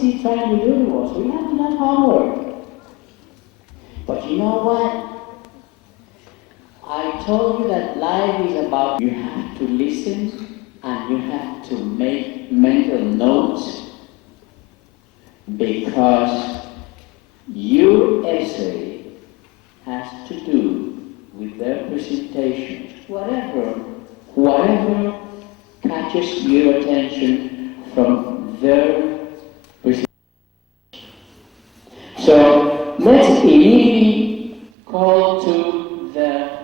is he trying to do to us? We haven't done homework. But you know what? I told you that life is about you have to listen and you have to make mental notes because your essay has to do with their presentation. Whatever catches your attention from their presentation. So let's immediately call to the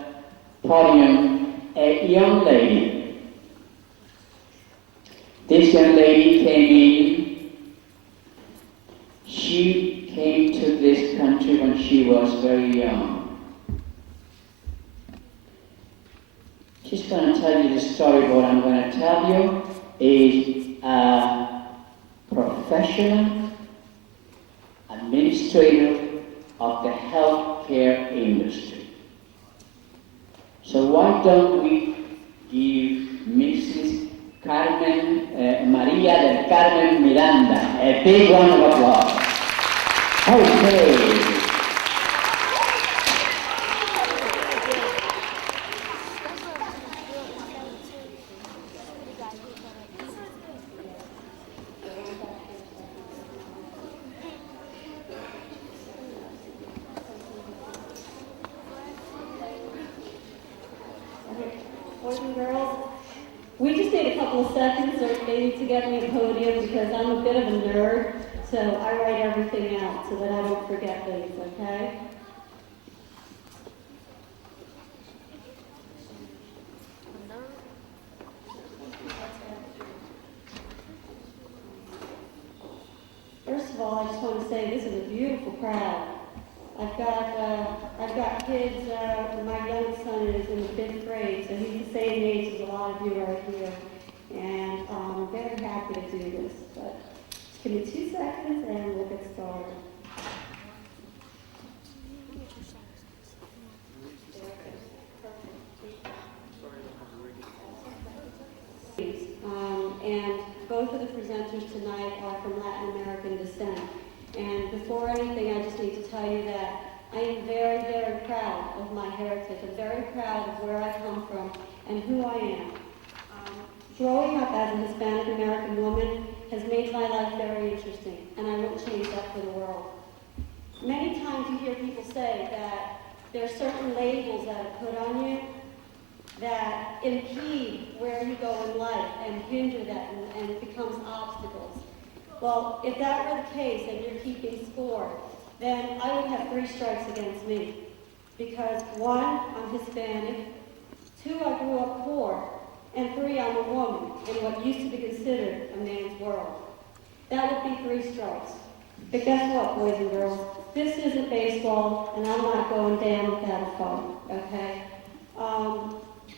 podium a young lady. This young lady came in. She came to this country when she was very young. She's going to tell you the story. What I'm going to tell you is a professional administrator of the healthcare industry. So why don't we give Mrs. Carmen Maria del Carmen Miranda a big round of applause. Okay. Boys and girls, we just need a couple of seconds or maybe to get me a podium because I'm a bit of a nerd, so I write everything out so that I don't forget things, okay? First of all, I just want to say this is a beautiful crowd. I've got kids, my youngest son is in the 5th grade, so he's the same age as a lot of you right here. And I'm very happy to do this, but just give me 2 seconds and we'll get started. And both of the presenters tonight are from Latin American descent. And before anything, I just need to tell you that I am very, very proud of my heritage. I'm very proud of where I come from and who I am. Growing up as a Hispanic American woman has made my life very interesting, and I wouldn't change that for the world. Many times you hear people say that there are certain labels that are put on you that impede where you go in life and hinder that and it becomes obstacles. Well, if that were the case and you're keeping score, then I would have 3 strikes against me. Because 1, I'm Hispanic, 2, I grew up poor, and 3, I'm a woman in what used to be considered a man's world. That would be 3 strikes. But guess what, boys and girls? This isn't baseball, and I'm not going down without a fight, okay?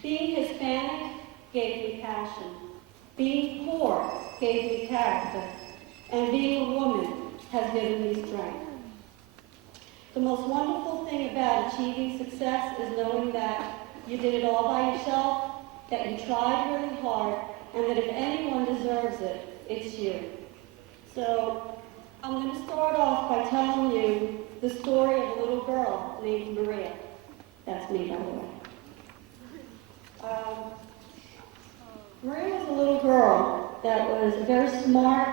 Being Hispanic gave me passion. Being poor gave me character. And being a woman has given me strength. The most wonderful thing about achieving success is knowing that you did it all by yourself, that you tried really hard, and that if anyone deserves it, it's you. So I'm going to start off by telling you the story of a little girl named Maria. That's me, by the way. Maria was a little girl that was a very smart,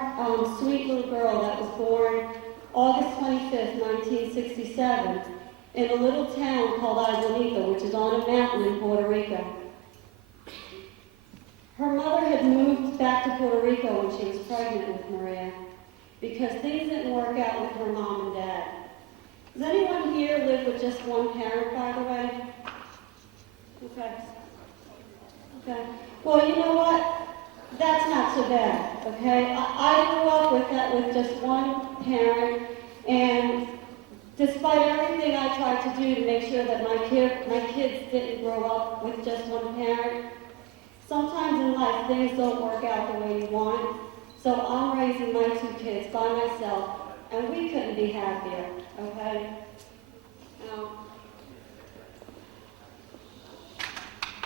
sweet little girl that was born August 25th, 1967, in a little town called Aguilita, which is on a mountain in Puerto Rico. Her mother had moved back to Puerto Rico when she was pregnant with Maria because things didn't work out with her mom and dad. Does anyone here live with just one parent, by the way? Okay. Well, you know what? That's not so bad, okay? I grew up with just one parent, and despite everything I tried to do to make sure that my kids didn't grow up with just one parent, sometimes in life things don't work out the way you want. So I'm raising my 2 kids by myself, and we couldn't be happier, okay?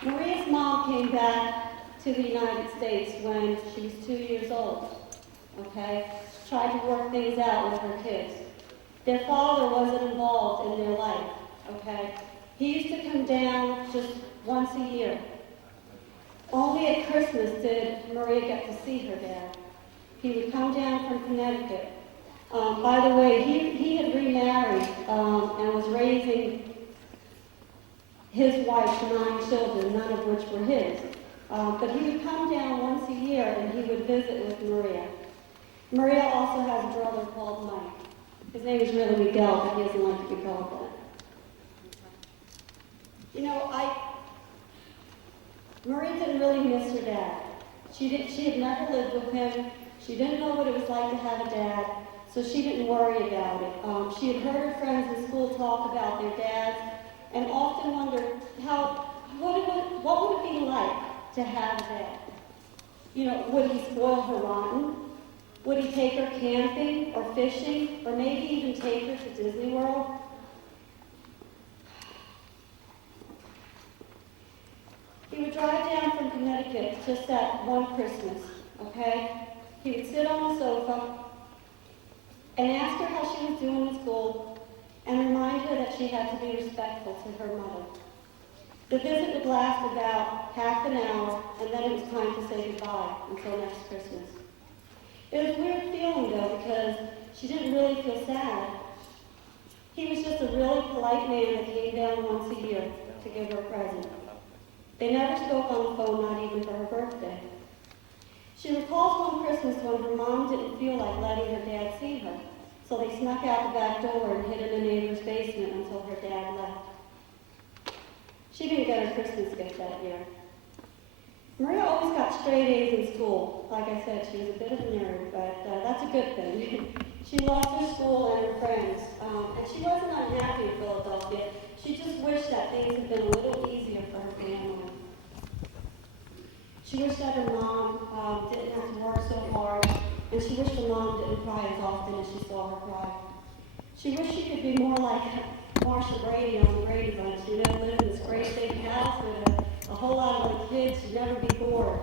Maria's mom came back to the United States when she was 2 years old, okay? tried to work things out with her kids. Their father wasn't involved in their life, okay? He used to come down just once a year. Only at Christmas did Maria get to see her dad. He would come down from Connecticut. By the way, he had remarried and was raising his wife's 9 children, none of which were his. But he would come down once a year and he would visit with Maria. Maria also has a brother called Mike. His name is really Miguel, but he doesn't like to be called that. You know, Maria didn't really miss her dad. She had never lived with him. She didn't know what it was like to have a dad, so she didn't worry about it. She had heard her friends in school talk about their dads and often wondered what would it be like to have a dad? You know, would he spoil her rotten? Would he take her camping or fishing or maybe even take her to Disney World? He would drive down from Connecticut just that one Christmas, okay? He would sit on the sofa and ask her how she was doing in school and remind her that she had to be respectful to her mother. The visit would last about half an hour, and then it was time to say goodbye until next Christmas. It was a weird feeling, though, because she didn't really feel sad. He was just a really polite man that came down once a year to give her a present. They never spoke on the phone, not even for her birthday. She recalls one Christmas when her mom didn't feel like letting her dad see her, so they snuck out the back door and hid in the neighbor's basement until her dad left. She didn't get her Christmas gift that year. Maria always got straight A's in school. Like I said, she was a bit of a nerd, but that's a good thing. She loved her school and her friends, and she wasn't unhappy in Philadelphia. She just wished that things had been a little easier for her family. She wished that her mom didn't have to work so hard, and she wished her mom didn't cry as often as she saw her cry. She wished she could be more like Marsha Brady on the Brady Bunch, you know, live in this great big house with a whole lot of little kids. She'd never be bored.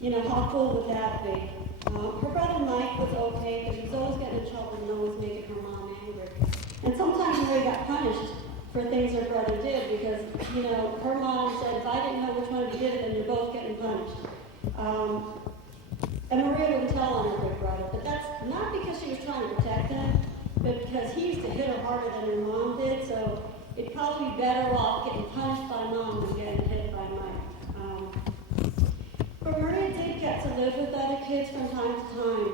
You know, how cool would that be? Her brother Mike was okay, but he was always getting in trouble and always making her mom angry. And sometimes Maria got punished for things her brother did because, you know, her mom said, if I didn't know which one of you did it, then you're both getting punished. And Maria wouldn't tell on her big brother, but that's not because she was trying to protect him, but because he used to hit her harder than her mom did, so it'd probably be better off getting punished by mom than getting hit by Mike. But Maria did get to live with other kids from time to time,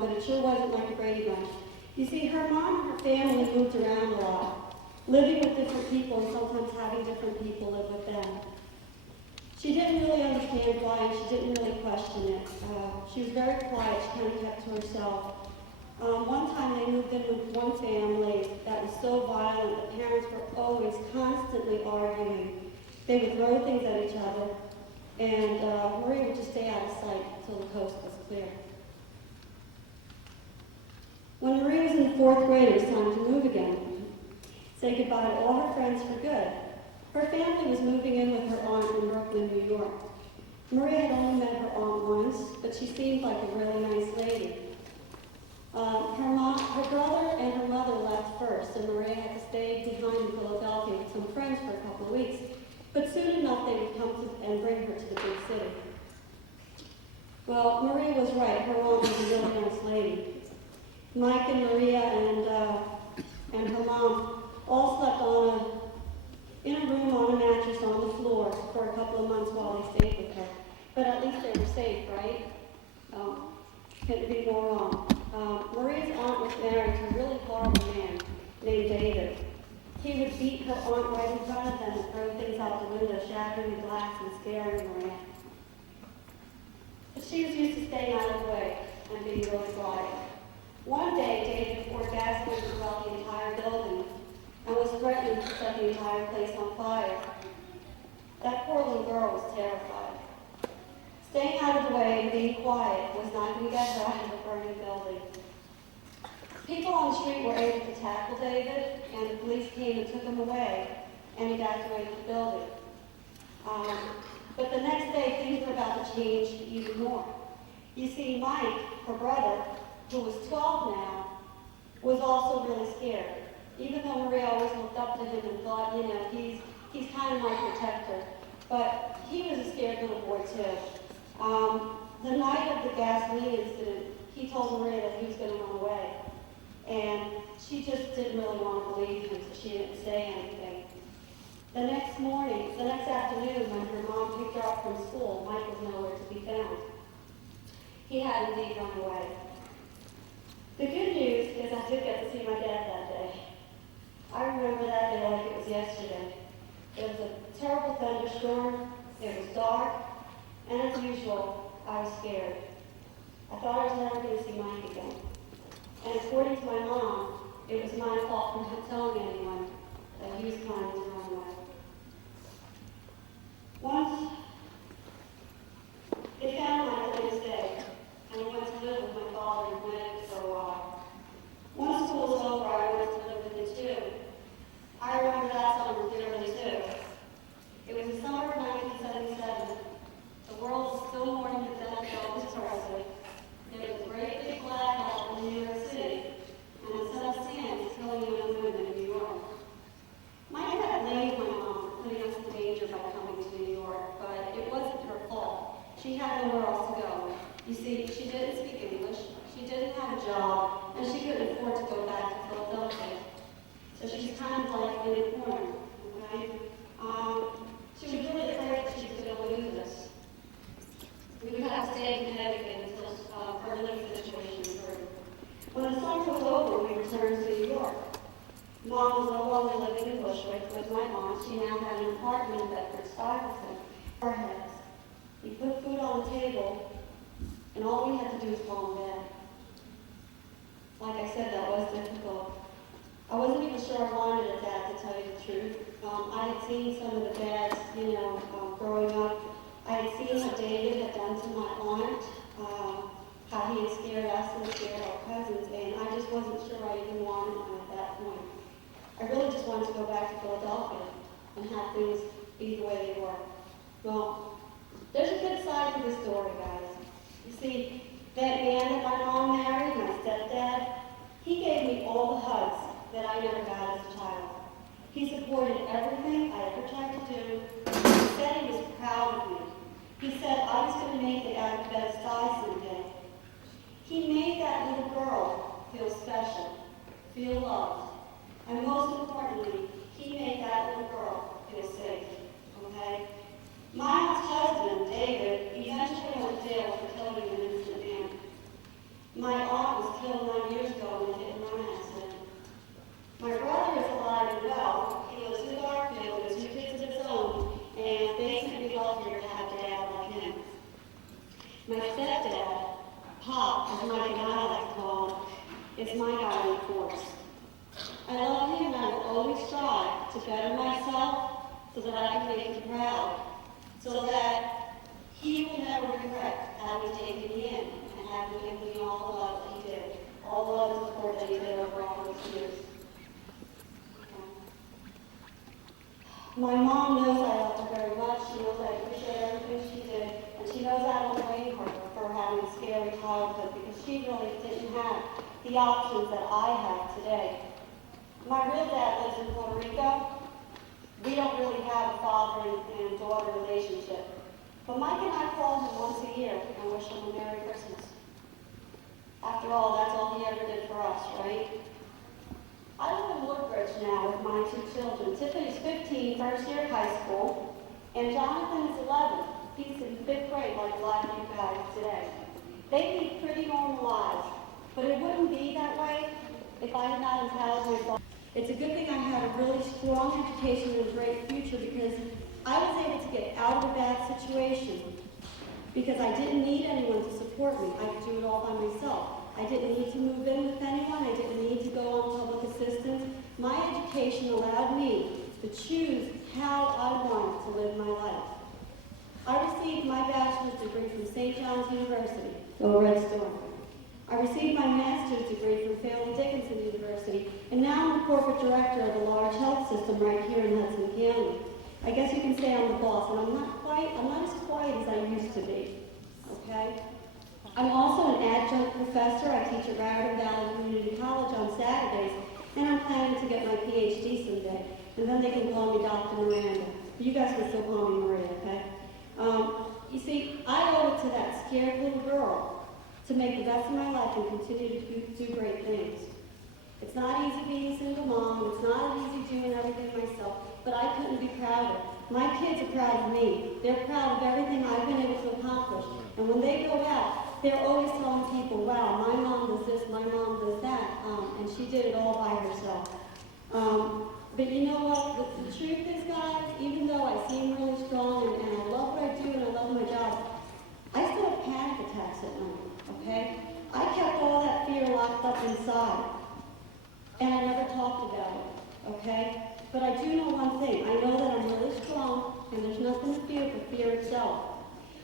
but it sure wasn't like the Brady Bunch. You see, her mom and her family moved around a lot, living with different people and sometimes having different people live with them. She didn't really understand why, and she didn't really question it. She was very quiet. She kind of kept to herself. One time they moved in with one family that was so violent, the parents were always constantly arguing. They would throw things at each other, and Maria would just stay out of sight until the coast was clear. When Maria was in the 4th grade, it was time to move again. Say goodbye to all her friends for good. Her family was moving in with her aunt in Brooklyn, New York. Maria had only met her aunt once, but she seemed like a really nice lady. Her brother and her mother left first, and Maria had to stay behind in Philadelphia with some friends for a couple of weeks. But soon enough, they would come and bring her to the big city. Well, Maria was right. Her aunt was a really nice lady. Mike and Maria and her mom all slept in a room on a mattress on the floor for a couple of months while they stayed with her. But at least they were safe, right? Couldn't be more wrong. Maria's aunt was married to a really horrible man named David. He would beat her aunt right in front of them and throw things out the window, shattering the glass and scaring Maria. But she was used to staying out of the way and being really quiet. One day, David orgasmed throughout the entire building and was threatening to set the entire place on fire. That poor little girl was terrified. Staying out of the way and being quiet was not going to get her out of the burning building. People on the street were able to tackle David, and the police came and took him away and evacuated the building. But the next day, things were about to change even more. You see, Mike, her brother, who was 12 now, was also really scared. Even though Maria always looked up to him and thought, you know, he's kind of my protector. But he was a scared little boy too. The night of the gasoline incident, he told Maria that he was going to run away. And she just didn't really want to believe him, so she didn't say anything. The next afternoon, when her mom picked her up from school, Mike was nowhere to be found. He had indeed run away. The good news is I did get to see my dad that day. I remember that day like it was yesterday. There was a terrible thunderstorm, it was dark, and as usual, I was scared. I thought I was never going to see Mike again. And according to my mom, it was my fault for not telling anyone that he was planning to run away. Once they found Mike the next day, and I went to live with my father in Connecticut for a while. Once school was over, I went to live with him too. I remember that summer clearly too. It was the summer of 1977. The world was still mourning the death of Elvis Presley. There was a great big blackout in New York City, and a set of sands killing young women in New York. Mike had blamed my mom for putting us in danger by coming to New York, but it wasn't her fault. She had nowhere else to go. You see, she didn't speak English, she didn't have a job, and she couldn't afford to go back to Philadelphia. So she's kind of like in a corner, okay? She was really afraid that she was going to lose us. We would have to stay in Connecticut until her living situation improved. When the summer was over, we returned to New York. Mom was no longer living in Bushwick with my mom. She now had an apartment in Bedford-Stuyvesant. Our heads. We put food on the table, and all we had to do was fall in bed. Like I said, that was difficult. I wasn't even sure I wanted it, Dad, to tell you the truth. I had seen some of the dads, growing up. I had seen what David had done to my aunt, how he had scared us and scared our cousins, and I just wasn't sure I even wanted him at that point. I really just wanted to go back to Philadelphia and have things be the way they were. Well, there's a good side to this story, guys. You see, that man that my mom married, my stepdad, he gave me all the hugs that I never got as a child. He supported everything I ever tried to do. He said he was proud of me. He said I was going to make it out of Bed-Stuy someday. He made that little girl feel special, feel loved, and most importantly, he made that little girl feel safe, okay? My aunt's husband, David, eventually went to jail for killing an innocent man. My aunt was killed 9 years ago in a hit-and-run accident. My brother is alive and well. He lives in Garfield with 2 kids of his own, and basically wealthier to have a dad like him. My stepdad, Pop, as Mike and I like to call him, is my guiding force. I love him and I will always strive to better myself so that I can make him proud, so that he will never regret having taken me in and having given me all the love that he did, all the love and support that he did over all those years. My mom knows I love her very much. She knows I appreciate everything she did, and she knows I don't blame her for having a scary childhood because she really didn't have the options that I have today. My real dad lives in Puerto Rico. We don't really have a father and daughter relationship. But Mike and I call him once a year and wish him a Merry Christmas. After all, that's all he ever did for us, right? I live in Woodbridge now with my 2 children. Tiffany's 15, first year of high school, and Jonathan is 11. He's in 5th grade like a lot of you guys today. They lead pretty normal lives, but it wouldn't be that way if I had not empowered myself. It's a good thing I had a really strong education and a great future because I was able to get out of a bad situation because I didn't need anyone to support me. I could do it all by myself. I didn't need to move in with anyone. I didn't need to go on public assistance. My education allowed me to choose how I wanted to live my life. I received my bachelor's degree from St. John's University, go Red Storm. I received my master's degree from Fairleigh Dickinson University, and now I'm the corporate director of a large health system right here in Hudson County. I guess you can say I'm the boss, and I'm not as quiet as I used to be, okay? I'm also an adjunct professor. I teach at Raritan Valley Community College on Saturdays, and I'm planning to get my PhD someday. And then they can call me Dr. Miranda. You guys can still call me Maria, okay? You see, I owe it to that scared little girl to make the best of my life and continue to do great things. It's not easy being a single mom. It's not easy doing everything myself, but I couldn't be prouder. My kids are proud of me. They're proud of everything I've been able to accomplish. And when they go out, they're always telling people, wow, my mom does this, my mom does that, and she did it all by herself. But you know what? The truth is, guys, even though I seem really strong and I love what I do and I love my job, I still have panic attacks at night, okay? I kept all that fear locked up inside, and I never talked about it, okay? But I do know one thing. I know that I'm really strong, and there's nothing to fear but fear itself.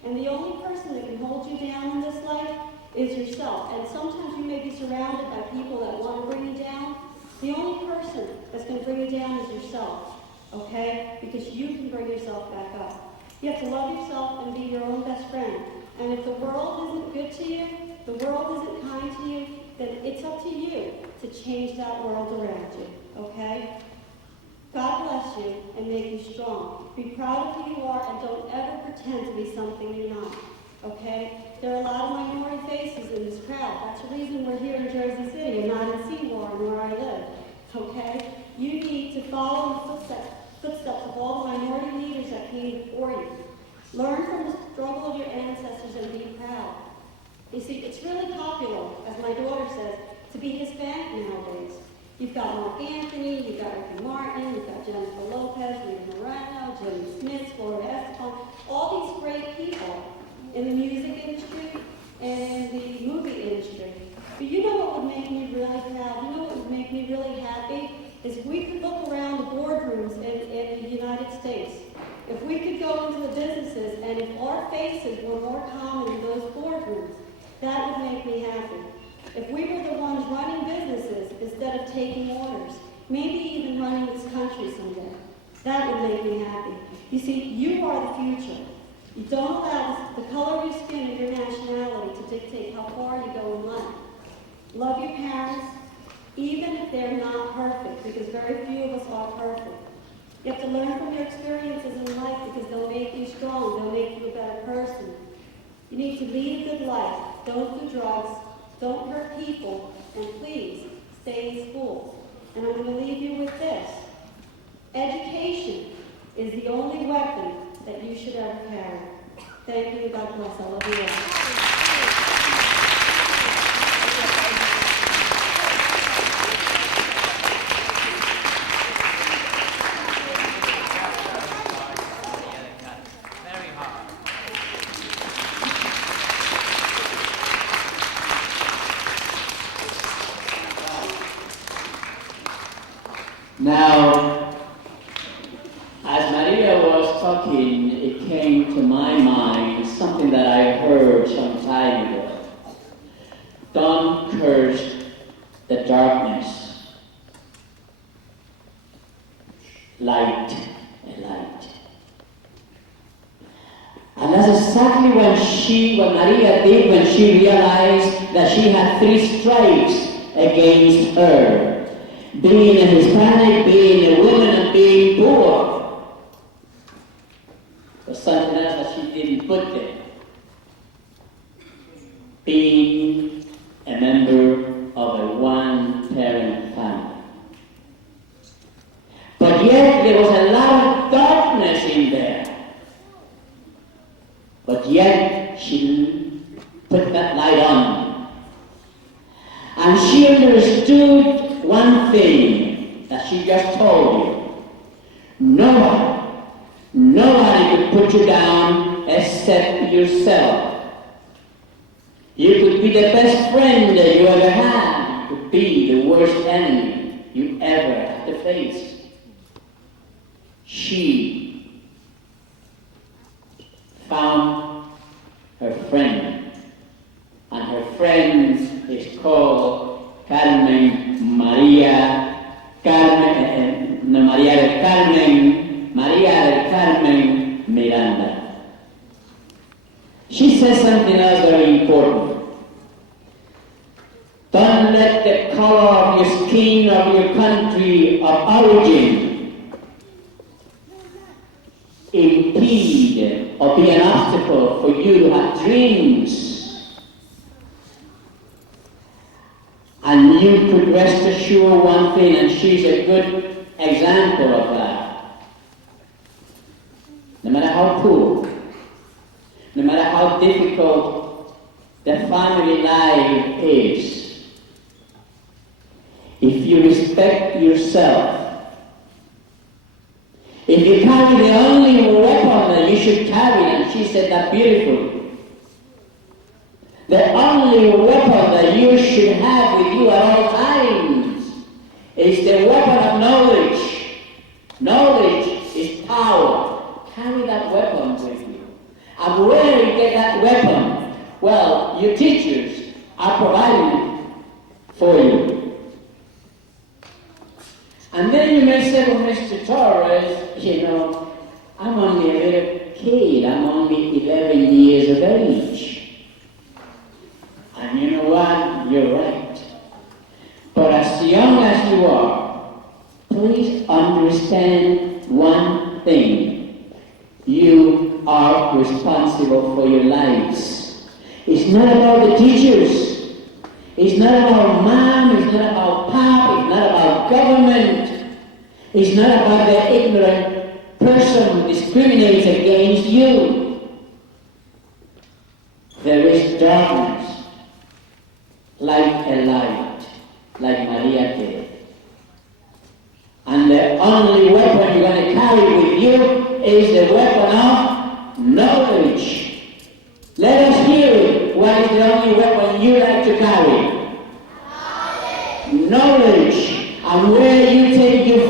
And the only person that can hold you down in this life is yourself. And sometimes you may be surrounded by people that want to bring you down. The only person that's going to bring you down is yourself, okay? Because you can bring yourself back up. You have to love yourself and be your own best friend. And if the world isn't good to you, the world isn't kind to you, then it's up to you to change that world around you, okay? God bless you and make you strong. Be proud of who you are and don't ever pretend to be something you're not, okay? There are a lot of minority faces in this crowd. That's the reason we're here in Jersey City and not in Seawarren where I live, okay? You need to follow the footsteps of all the minority leaders that came before you. Learn from the struggle of your ancestors and be proud. You see, it's really popular, as my daughter says, to be Hispanic nowadays. You've got Mark Anthony, you've got Ricky Martin, you've got Jennifer Lopez, Rita Moreno, Jimmy Smith, Florida Estefan, all these great people in the music industry and in the movie industry. But you know what would make me really proud? You know what would make me really happy? Is if we could look around the boardrooms in the United States. If we could go into the businesses and if our faces were more common in those boardrooms, that would make me happy. If we were the ones running businesses instead of taking orders, maybe even running this country someday, that would make me happy. You see, you are the future. You don't allow the color of your skin or your nationality to dictate how far you go in life. Love your parents, even if they're not perfect, because very few of us are perfect. You have to learn from your experiences in life because they'll make you strong, they'll make you a better person. You need to lead a good life. Don't do drugs. Don't hurt people, and please, stay in school. And I'm going to leave you with this. Education is the only weapon that you should ever carry. Thank you, and God bless. I love you all. Now, as Maria was talking, it came to my mind something that I heard some time ago. Don't curse the darkness. Light and light. And that's exactly what Maria did when she realized that she had 3 strikes against her. Being a Hispanic, being a woman, and being poor. There's something else that she didn't put there. Being a member of a one-parent family. But yet there was a lot of darkness in there. But yet she put that light on. And she understood one thing that she just told you. Nobody could put you down except yourself. You could be the best friend that you ever had. You could be the worst enemy you ever had to face. She found her friend, and her friend is called Maria del Carmen Miranda. She says something else very important. let the color of your skin, of your country of origin, impede or be an obstacle for you to have dreams. And you could rest assured one thing, and she's a good example of that. No matter how poor, no matter how difficult the family life is, if you respect yourself, if you carry the only weapon that you should carry, and she said that beautifully, the only weapon that you should have with you at all times is the weapon of knowledge. Knowledge is power. Carry that weapon with you. And where do you get that weapon? Well, your teachers are providing it for you. And then you may say, well, Mr. Torres, you know, I'm only a little kid. I'm only 11 years of age. And you know what? You're right. But as young as you are, please understand one thing. You are responsible for your lives. It's not about the teachers. It's not about mom. It's not about pop. It's not about government. It's not about the ignorant person who discriminates against you. There is darkness. Like a light, like Maria did. And the only weapon you're going to carry with you is the weapon of knowledge. Let us hear it. What is the only weapon you like to carry? Knowledge. And where do you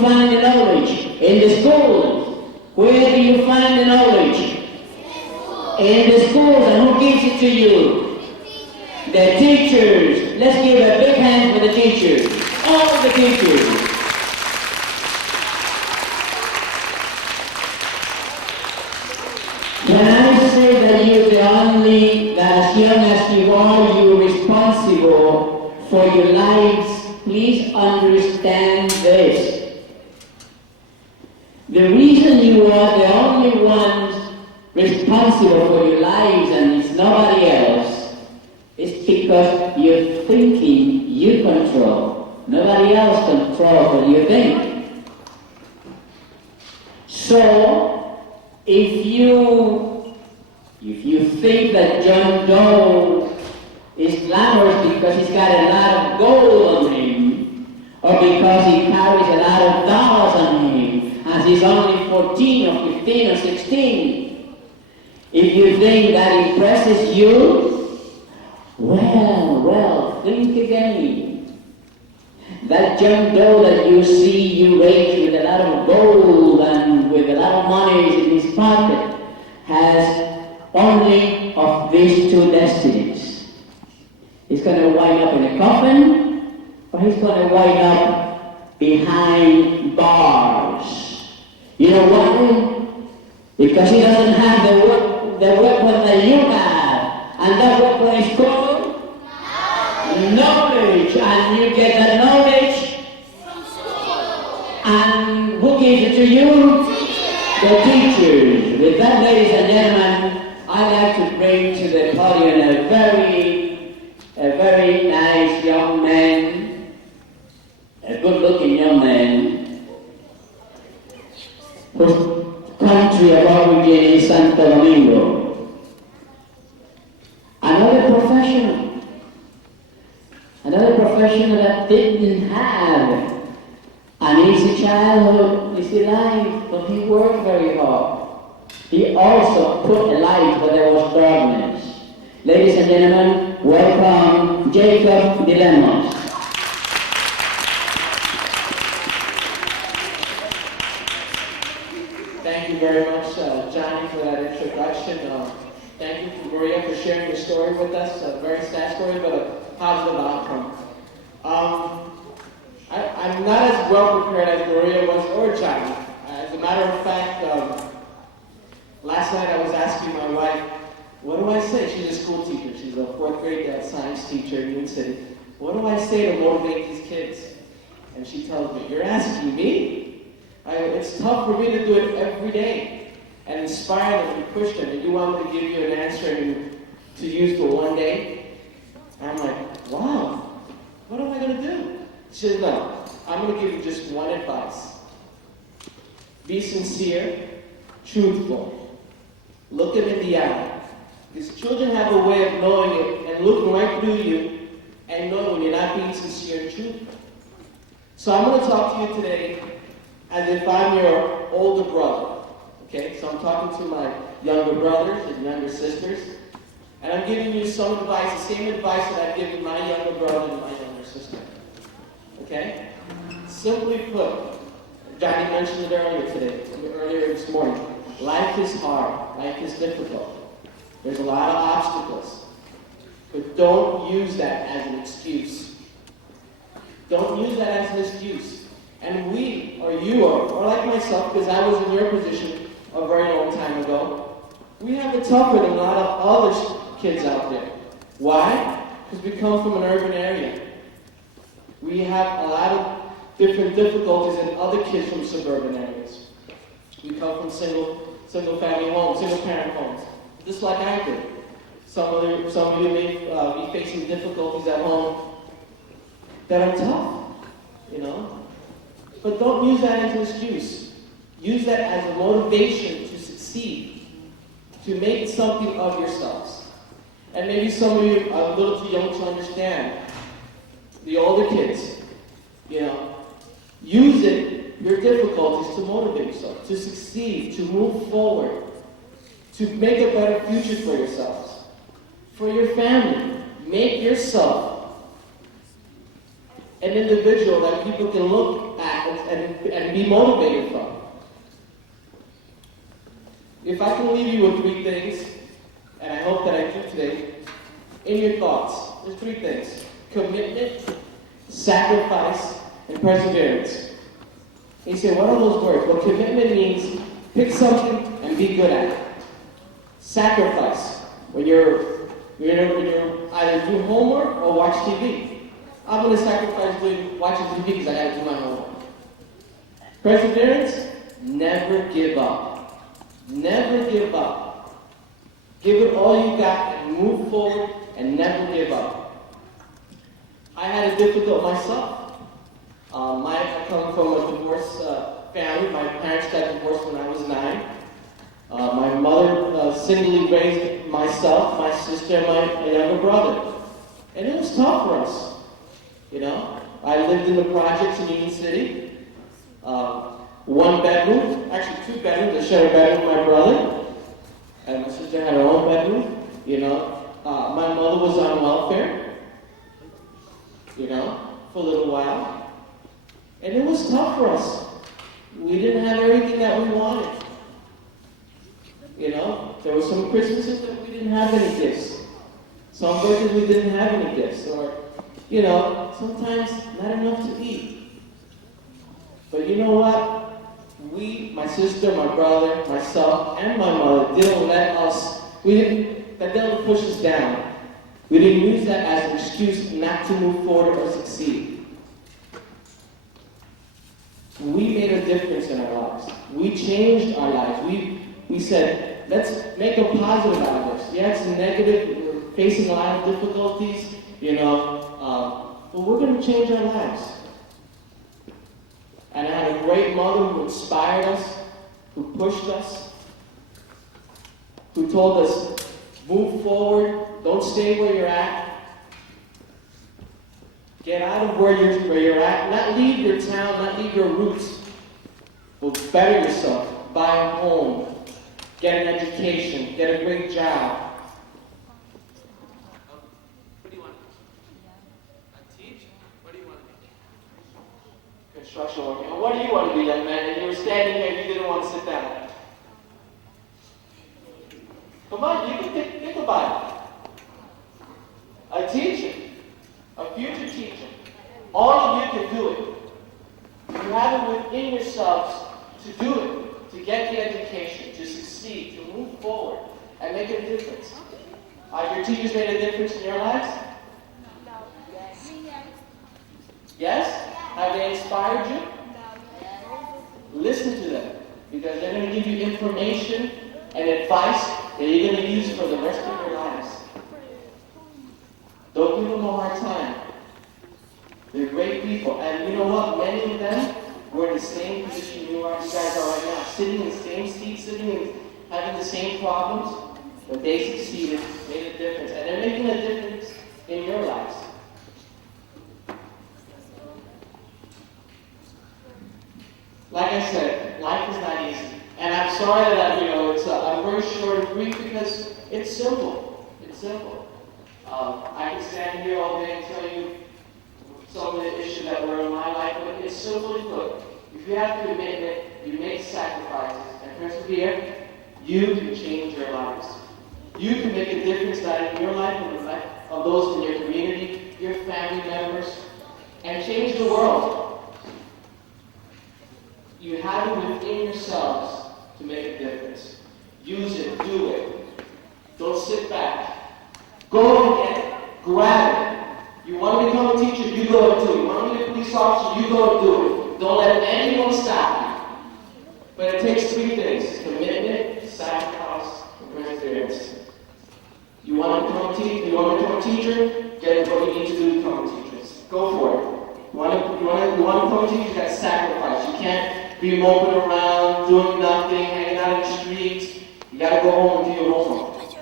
find the knowledge? In the schools. Where do you find the knowledge? In the schools. And who gives it to you? The teachers. Let's give a big hand for the teachers. All the teachers. When I say that you're the only, that as young as you are, you're responsible for your lives, please understand this. The reason you are the only ones responsible for your lives and it's nobody else, it's because you're thinking you control. Nobody else controls what you think. So, if you think that John Doe is glamorous because he's got a lot of gold on him, or because he carries a lot of dollars on him, as he's only 14 or 15 or 16, if you think that impresses you, well, think again. That John Doe that you see you raised with a lot of gold and with a lot of money in his pocket has only of these two destinies. He's going to wind up in a coffin, or he's going to wind up behind bars. You know why? Because he doesn't have the weapon that you have, and that weapon is called knowledge, and you get that knowledge from school. And who gives it to you? The teachers. With that, ladies and gentlemen, I'd like to bring to the podium a very nice young man, a good-looking young man, whose country of origin is Santo Domingo. Another professional that didn't have an easy childhood, easy life, but he worked very hard. He also put a light where there was darkness. Ladies and gentlemen, welcome Jacob Dilemos. Thank you very much, Johnny, for that introduction. Thank you, Maria, for sharing your story with us. A very sad story, but a positive outcome. I'm not as well prepared as Maria was or Johnny. As a matter of fact, last night I was asking my wife, what do I say? She's a school teacher. She's a fourth grade science teacher in Union City. what do I say to motivate these kids? And she tells me, you're asking me? It's tough for me to do it every day and inspire them and push them. And you want me to give you an answer and to use for one day? And I'm like, wow, what am I going to do? She says, no, I'm going to give you just one advice. Be sincere, truthful. Look them in the eye. Because children have a way of knowing it and looking right through you and knowing when you're not being sincere and truthful. So I'm going to talk to you today as if I'm your older brother. Okay? So I'm talking to my younger brothers and younger sisters. And I'm giving you some advice, the same advice that I've given my younger brother and my younger sister. Okay? Simply put, Johnny mentioned it earlier this morning. Life is hard. Life is difficult. There's a lot of obstacles. But don't use that as an excuse. Don't use that as an excuse. And we, or you, or like myself, because I was in your position a very long time ago, we have it tougher than a lot of other kids out there. Why? Because we come from an urban area. We have a lot of different difficulties than other kids from suburban areas. We come from single family homes, single parent homes, just like I did. Some of you may be facing difficulties at home that are tough, you know. But don't use that as an excuse. Use that as a motivation to succeed, to make something of yourselves. And maybe some of you are a little too young to understand. The older kids, you know, use your difficulties to motivate yourself, to succeed, to move forward, to make a better future for yourselves, for your family. Make yourself an individual that people can look at and be motivated from. If I can leave you with 3 things, and I hope that I do today, in your thoughts, there's 3 things. Commitment, sacrifice, and perseverance. And you say, what are those words? Well, commitment means pick something and be good at it. Sacrifice, when you're either doing homework or watch TV. I'm going to sacrifice watching TV because I got to do my homework. Perseverance, never give up. Never give up. Give it all you got and move forward and never give up. I had it difficult myself. I come from a divorced family. My parents got divorced when I was 9. My mother singly raised myself, my sister, and my younger brother. And it was tough for us. You know, I lived in the projects in Union City. 1 bedroom, actually 2 bedrooms. I shared a bedroom with my brother. And my sister had her own bedroom. You know, my mother was on welfare. You know, for a little while. And it was tough for us. We didn't have everything that we wanted. You know, there were some Christmases that we didn't have any gifts. Some birthdays we didn't have any gifts. Or, you know, sometimes not enough to eat. But you know what? We, my sister, my brother, myself, and my mother that didn't push us down. We didn't use that as an excuse not to move forward or succeed. We made a difference in our lives. We changed our lives. We said, let's make a positive out of this. Yeah, it's negative. We're facing a lot of difficulties, you know, but we're going to change our lives. And I had a great mother who inspired us, who pushed us, who told us, move forward, don't stay where you're at. Get out of where you're at. Not leave your town, not leave your roots. But better yourself. Buy a home. Get an education. Get a great job. What do you want to be? A teacher? What do you want to be? Construction worker. And what do you want to be, young man? And you were standing here and you didn't want to sit down. Come on, you can think about it. A teacher. A future teacher. All of you can do it. You have it within yourselves to do it, to get the education, to succeed, to move forward, and make a difference. Your teachers made a difference in your lives? inspired you, listen to them, because they're going to give you information and advice that you're going to use for the rest of your lives. Don't give them a hard time. They're great people. And you know what? Many of them were in the same position you guys are right now, sitting in the same seat, sitting and having the same problems, but they succeeded, made a difference. And they're making a difference in your lives. Like I said, life is not easy. And I'm sorry that, I'm very short and brief because it's simple. It's simple. I can stand here all day and tell you some of the issues that were in my life, but it's simply put. If you have commitment, you make sacrifices, and persevere, you can change your lives. You can make a difference not in your life, but in the life of those in your community, your family members, and change the world. You have it within yourselves to make a difference. Use it, do it. Don't sit back. Go and get it. Grab it. You want to become a teacher, you go and do it. You want to be a police officer, you go and do it. Don't let anyone stop you. But it takes three things: commitment, sacrifice, and perseverance. You want to become a teacher? You want to become a teacher? Get what you need to do to become a teacher. Go for it. You want to become a teacher? You got to sacrifice. You can't be moping around, doing nothing, hanging out in the streets. You got to go home and do your homework.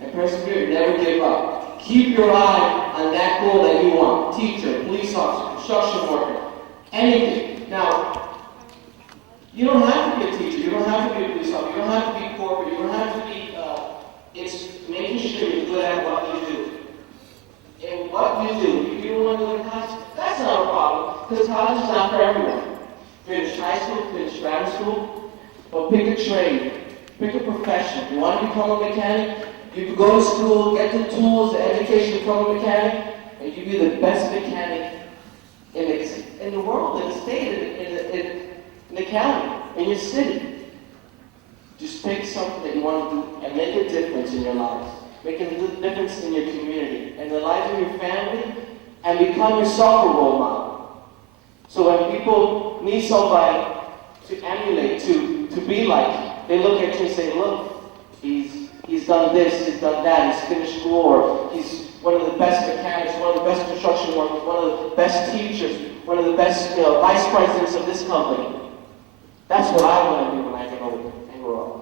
And persevere. Never give up. Keep your eye on that goal that you want. Teacher, police officer, construction worker, anything. Now, you don't have to be a teacher. You don't have to be a police officer. You don't have to be corporate. You don't have to be. It's making sure you're good at what you do. And what you do, if you don't want to go to college, that's not a problem. Because college is not for everyone. Finish high school, finish grammar school, or pick a trade, pick a profession. You want to become a mechanic? You can go to school, get the tools, the education to become a mechanic, and you be the best mechanic in the world, in the state, in the county, in your city. Just pick something that you want to do and make a difference in your lives. Make a difference in your community, and the lives of your family, and become yourself a role model. So when people need somebody to emulate, to be like, they look at you and say, look, he's done this, he's done that, he's finished school, or he's one of the best mechanics, one of the best construction workers, one of the best teachers, one of the best vice presidents of this company. That's what I want to do when I get older and grow up.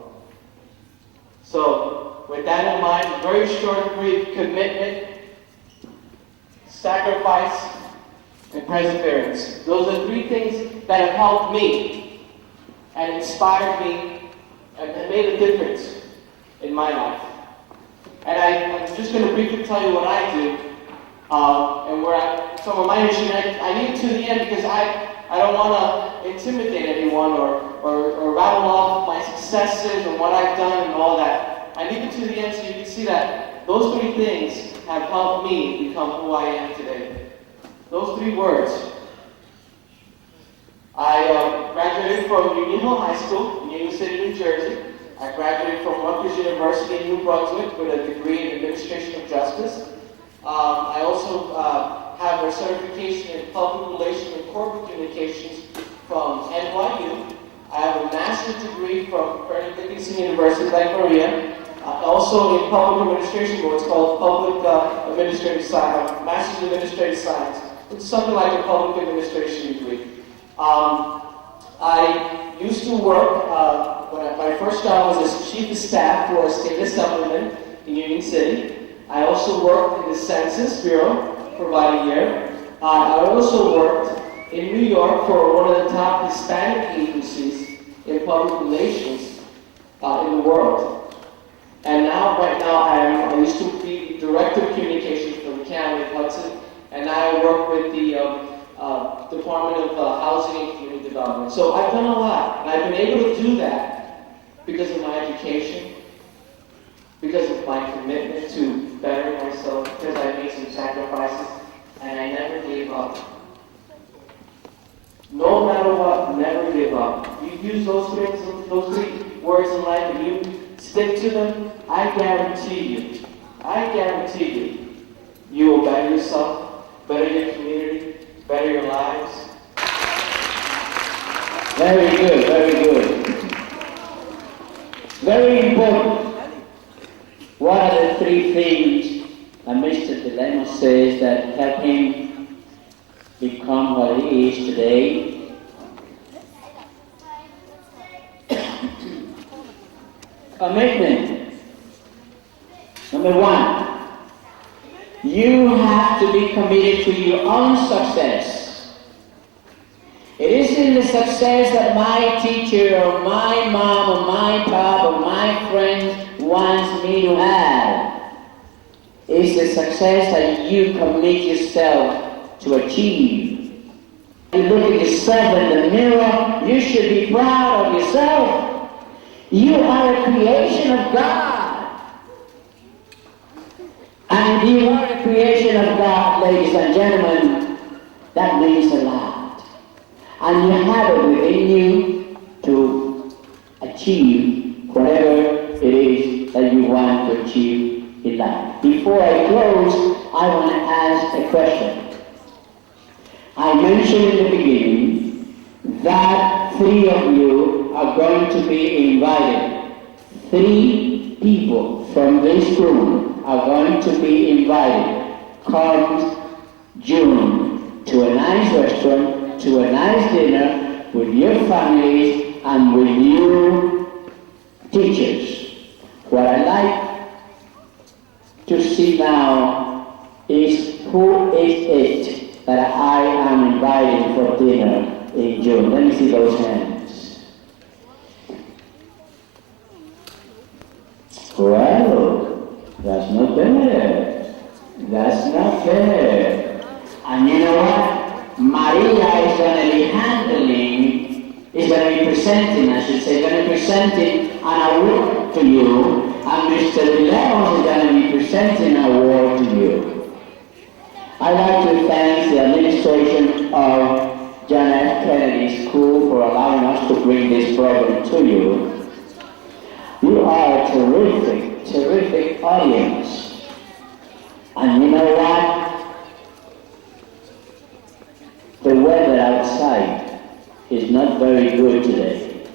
So, with that in mind, very short, brief: commitment, sacrifice, and perseverance. Those are three things that have helped me and inspired me and made a difference in my life. And I'm just going to briefly tell you what I do and where some of my issues. I leave it to the end because I don't want to intimidate anyone or rattle off my successes and what I've done and all that. I leave it to the end so you can see that those three things have helped me become who I am today. Those three words. I graduated from Union Hill High School in Union City, New Jersey. I graduated from Rutgers University in New Brunswick with a degree in Administration of Justice. I also have a certification in Public Relations and Corporate Communications from NYU. I have a master's degree from Frederick Dickinson University, Lake Maria. Also in Public Administration, what's called Public Administrative Science, Master's in Administrative Science. It's something like a Public Administration degree. I used to work, my first job was as Chief of Staff for a State Assemblyman in Union City. I also worked in the Census Bureau for about a year. I also worked in New York for one of the top Hispanic agencies in public relations in the world. And right now, I used to be Director of Communications for the County of Hudson, and now I work with the Department of Housing and Community Development. So I've done a lot, and I've been able to do that because of my education, because of my commitment to bettering myself, because I made some sacrifices, and I never gave up. No matter what, never give up. You use those three words in life, and you stick to them, I guarantee you will better yourself, better your community, better your lives, Very good, very good. Very important. What are the three things that Mr. Dilemma says that help him become what he is today? Commitment. Number one, you have to be committed to your own success. It isn't the success that my teacher or my mom or my pop or my friends wants me to have. It's the success that you commit yourself to achieve. You look at yourself in the mirror, you should be proud of yourself. You are a creation of God. And if you are a creation of God, ladies and gentlemen, that means a lot. And you have it within you to achieve whatever it is that you want to achieve in life. Before I close, I want to ask a question. I mentioned in the beginning that 3 of you are going to be invited. 3 people from this room are going to be invited come June to a nice restaurant, to a nice dinner with your families and with your teachers. What I like to see now is who is it that I am inviting for dinner in June. Let me see those hands. Well, that's not bad. That's not bad. And you know what? Maria is going to be handling, is going to be presenting, I should say, going to be presenting an award to you, and Mr. Lemos is going to be presenting an award to you. I'd like to thank the administration of John F. Kennedy School for allowing us to bring this program to you. You are a terrific, terrific audience. And you know what? The weather outside is not very good today.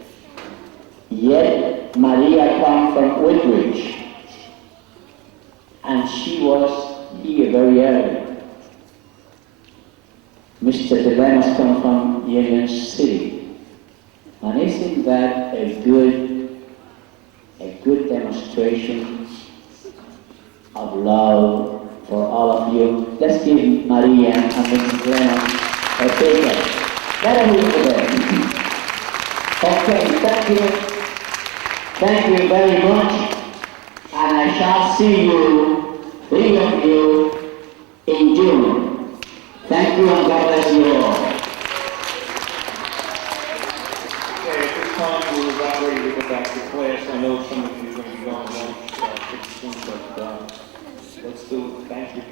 Yet Maria comes from Woodbridge, and she was here very early. Mr. Dilemmas comes from Union City. And isn't that a good demonstration of love for all of you? Let's give Maria and Mr. Dilemmas a big hand. Let her move today. Okay, thank you. Thank you very much. And I shall see you, 3 of you, in June. Thank you and God bless you all. Okay, at this time we're about ready to go back to class. I know some of you are going to be going lunch pretty soon, but let's do it. Thank you.